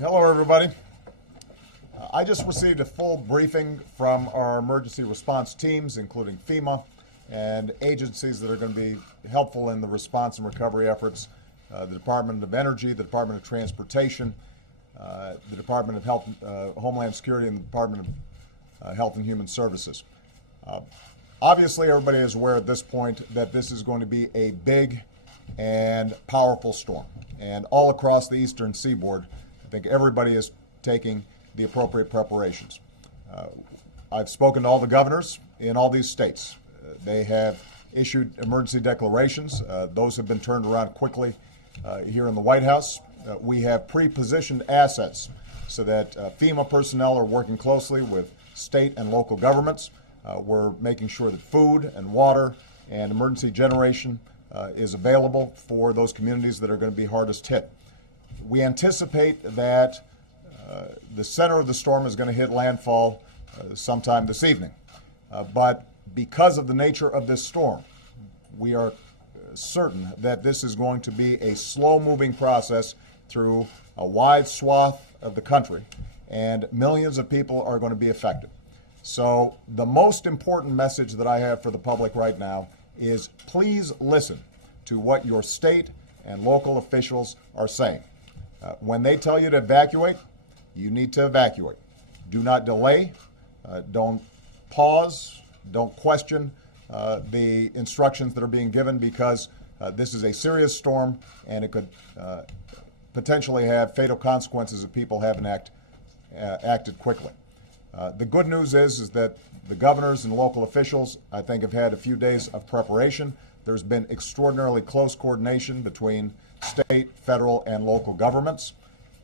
Hello, everybody. I just received a full briefing from our emergency response teams, including FEMA and agencies that are going to be helpful in the response and recovery efforts. The Department of Energy, the Department of Transportation, the Department of Health, Homeland Security, and the Department of Health and Human Services. Obviously, everybody is aware at this point that this is going to be a big and powerful storm. And all across the eastern seaboard, I think everybody is taking the appropriate preparations. I've spoken to all the governors in all these states. They have issued emergency declarations. Those have been turned around quickly here in the White House. We have pre-positioned assets so that FEMA personnel are working closely with state and local governments. We're making sure that food and water and emergency generation is available for those communities that are going to be hardest hit. We anticipate that the center of the storm is going to hit landfall sometime this evening. But because of the nature of this storm, we are certain that this is going to be a slow-moving process through a wide swath of the country, and millions of people are going to be affected. So the most important message that I have for the public right now is please listen to what your state and local officials are saying. When they tell you to evacuate, you need to evacuate. Do not delay. Don't pause. Don't question the instructions that are being given, because this is a serious storm and it could potentially have fatal consequences if people haven't acted quickly. The good news is that the governors and local officials, I think, have had a few days of preparation. There's been extraordinarily close coordination between state, federal, and local governments.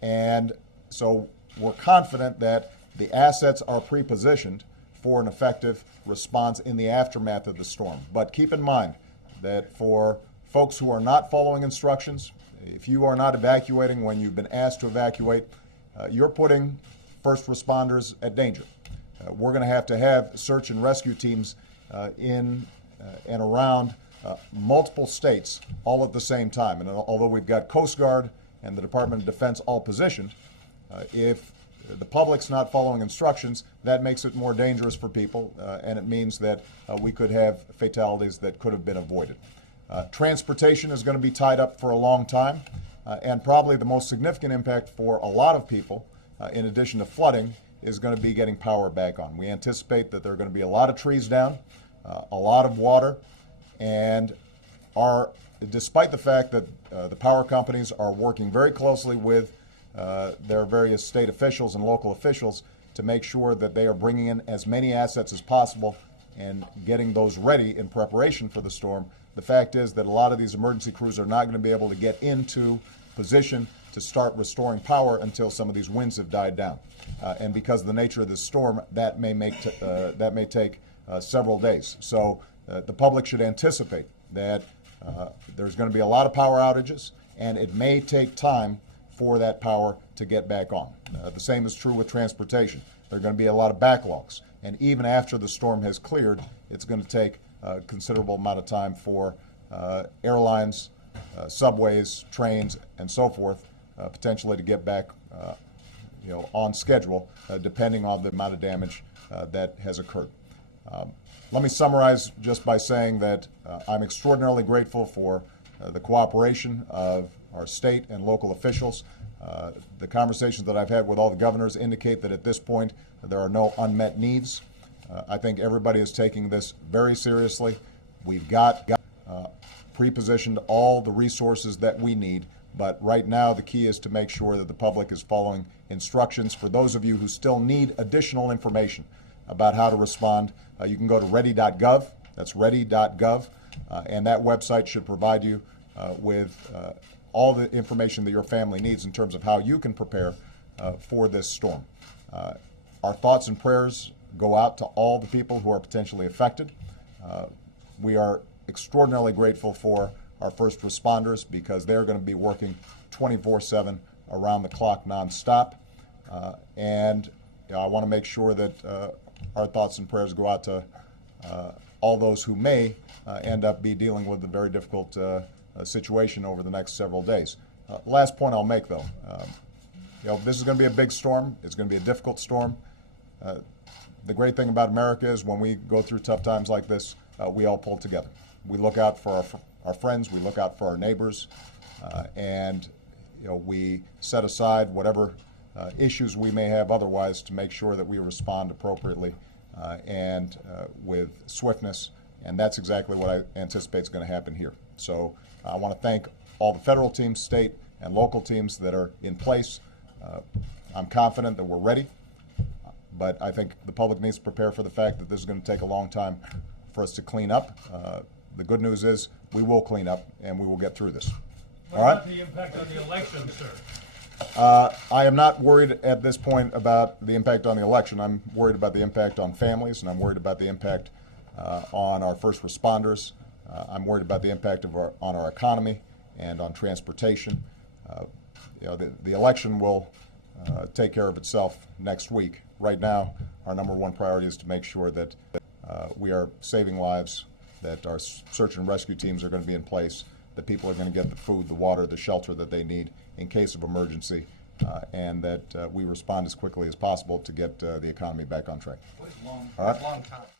And so we're confident that the assets are pre-positioned for an effective response in the aftermath of the storm. But keep in mind that for folks who are not following instructions, if you are not evacuating when you've been asked to evacuate, you're putting first responders at danger. We're going to have search and rescue teams in and around multiple states all at the same time. And although we've got Coast Guard and the Department of Defense all positioned, if the public's not following instructions, that makes it more dangerous for people, and it means that we could have fatalities that could have been avoided. Transportation is going to be tied up for a long time, and probably the most significant impact for a lot of people, in addition to flooding, is going to be getting power back on. We anticipate that there are going to be a lot of trees down, a lot of water, and despite the fact that the power companies are working very closely with their various state officials and local officials to make sure that they are bringing in as many assets as possible and getting those ready in preparation for the storm, the fact is that a lot of these emergency crews are not going to be able to get into position to start restoring power until some of these winds have died down. And because of the nature of this storm, that may take several days. So the public should anticipate that there's going to be a lot of power outages, and it may take time for that power to get back on. The same is true with transportation. There are going to be a lot of backlogs, and even after the storm has cleared, it's going to take a considerable amount of time for airlines, subways, trains, and so forth, potentially to get back on schedule, depending on the amount of damage that has occurred. Let me summarize just by saying that I'm extraordinarily grateful for the cooperation of our state and local officials. The conversations that I've had with all the governors indicate that at this point there are no unmet needs. I think everybody is taking this very seriously. We've got pre-positioned all the resources that we need, but right now the key is to make sure that the public is following instructions. For those of you who still need additional information about how to respond, you can go to ready.gov. That's ready.gov, and that website should provide you with all the information that your family needs in terms of how you can prepare for this storm. Our thoughts and prayers go out to all the people who are potentially affected. We are extraordinarily grateful for our first responders, because they're going to be working 24/7 around the clock nonstop. And I want to make sure that our thoughts and prayers go out to all those who may end up dealing with a very difficult situation over the next several days. Last point I'll make, though, This is going to be a big storm. It's going to be a difficult storm. The great thing about America is when we go through tough times like this, we all pull together. We look out for our friends, we look out for our neighbors, and we set aside whatever issues we may have otherwise to make sure that we respond appropriately and with swiftness, and that's exactly what I anticipate is going to happen here. So I want to thank all the federal teams, state and local teams that are in place. I'm confident that we're ready, but I think the public needs to prepare for the fact that this is going to take a long time for us to clean up. The good news is we will clean up and we will get through this. What about the impact on the election, sir? I am not worried at this point about the impact on the election. I'm worried about the impact on families, and I'm worried about the impact on our first responders. I'm worried about the impact on our economy and on transportation. The election will take care of itself next week. Right now, our number one priority is to make sure that we are saving lives, that our search and rescue teams are going to be in place, that people are going to get the food, the water, the shelter that they need in case of emergency, and that we respond as quickly as possible to get the economy back on track. What is long All right? time?